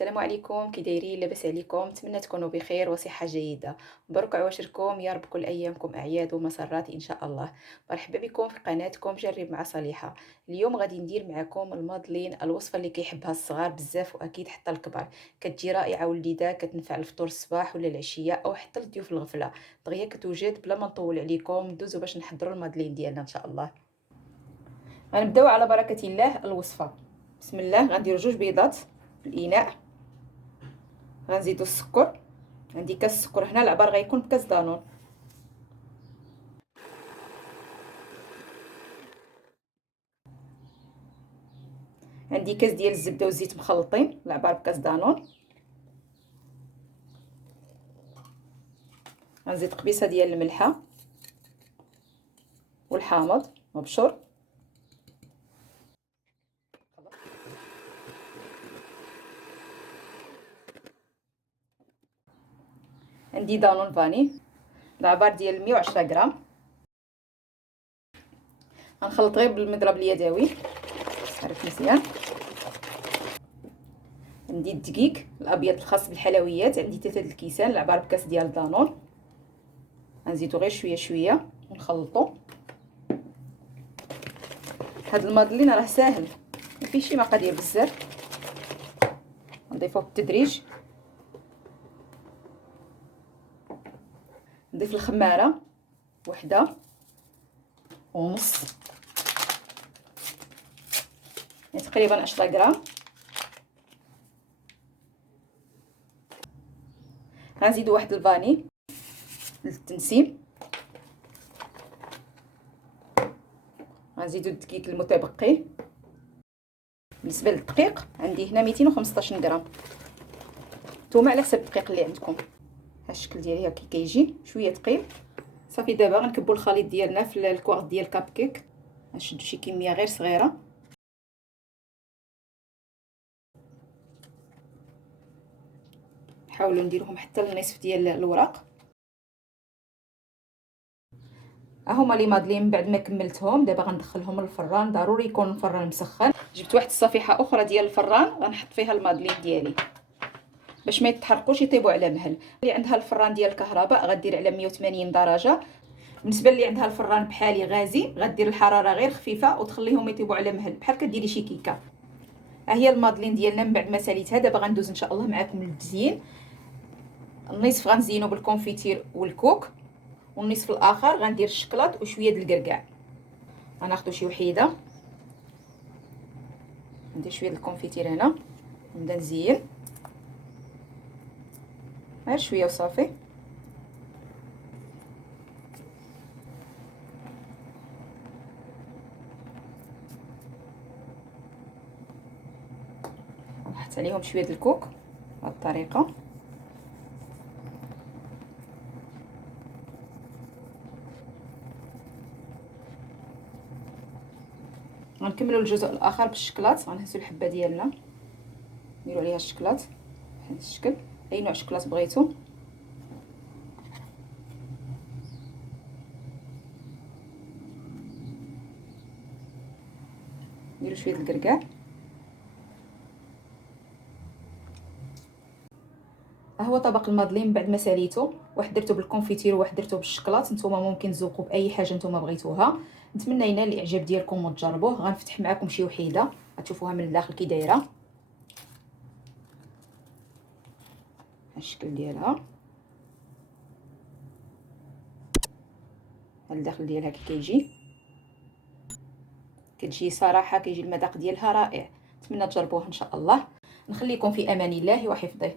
السلام عليكم، كي دايرين؟ لاباس عليكم؟ نتمنى تكونوا بخير وصحه جيده. مبروك عواشركم، يا رب كل ايامكم اعياد ومسرات ان شاء الله. مرحبا بكم في قناتكم جرب مع صالحه. اليوم غادي ندير معكم المادلين، الوصفه اللي كيحبها الصغار بزاف واكيد حتى الكبار. كتجي رائعه ولذيذه، كتنفع لفطور الصباح ولا العشيه او حتى للضيوف الغفله. دغيا كتوجد. بلا ما نطول عليكم ندوزو باش نحضروا المادلين ديالنا ان شاء الله. غنبداو على بركه الله الوصفه. بسم الله. غنديروا 2 بيضات في الاناء. غنزيدو السكر. عندي كاس سكر هنا، العبار غيكون بكاس دانون. عندي كاس ديال الزبده والزيت مخلطين، العبار بكاس دانون. غنزيد قبيصه ديال الملحه والحامض مبشور. عندي دانون فاني، العبار ديال 110 غرام. غنخلط غير بالمضرب اليدوي، عرف مزيان. عندي الدقيق الابيض الخاص بالحلويات، عندي 3 الكيسان، العبار بكاس ديال دانون. غنزيدو غير شويه شويه ونخلطو. هاد المادلين راه ساهل، مفيه شي مقادير بزاف، نضيفوه بالتدريج. نضيف الخماره 1.5، يعني تقريبا 10 غرام. غنزيدو واحد الفاني للتنسيم. غنزيدو الدقيق المتبقي. بالنسبه للدقيق عندي هنا 215 غرام، نتوما على حسب الدقيق اللي عندكم. ها الشكل ديالي هكا كيجي شويه ثقيل. صافي دابا غنكبوا الخليط ديالنا في الكواغ ديال الكاب كيك. غنشدو شي كميه غير صغيره. نحاولوا نديروهم حتى للنصف ديال الوراق. ها هما لي مادلين بعد ما كملتهم. دابا غندخلهم للفران، ضروري يكون الفران مسخن. جبت واحد الصفيحه اخرى ديال الفران غنحط فيها المادلين ديالي باش ما يتحرقوش، يطيبوا على مهل. اللي عندها الفران ديال الكهرباء غدير على 180 درجه. بالنسبه اللي عندها الفران بحالي غازي غدير الحراره غير خفيفه وتخليهم يطيبوا على مهل بحال كديري شي كيكه. ها هي المادلين ديالنا من بعد ما ساليتها. دابا غندوز ان شاء الله معكم للتزيين. النصف غنزينو بالكونفيتير والكوك، والنصف الاخر غندير الشكلاط وشويه ديال الكركاع. غناخذوا شي وحيده، ندير شويه الكونفيتير هنا ونبدا نزين غير شويه وصافي. نحط عليهم شويه ديال الكوك بهذه الطريقه. غنكملوا الجزء الاخر بالشكلاط. غنهزوا الحبه ديالنا نديروا عليها الشكلاط بهذا الشكل، اي نوع شكلاط بغيتو. نديروا شويه الكركاع. ها هو طبق المادلين بعد ما ساليته. واحد درتو بالكونفيتير وواحد درتو بالشكلاط، نتوما ممكن تذوقوا باي حاجه نتوما بغيتوها. نتمنى ينال الاعجاب ديالكم وتجربوه. غنفتح معكم شي وحيده غتشوفوها من الداخل كي دايره. ها الشكل ديالها، ها الداخل ديالها كي كيجي. كتجي صراحه كيجي المذاق ديالها رائع. نتمنى تجربوه ان شاء الله. نخليكم في امان الله وحفظه.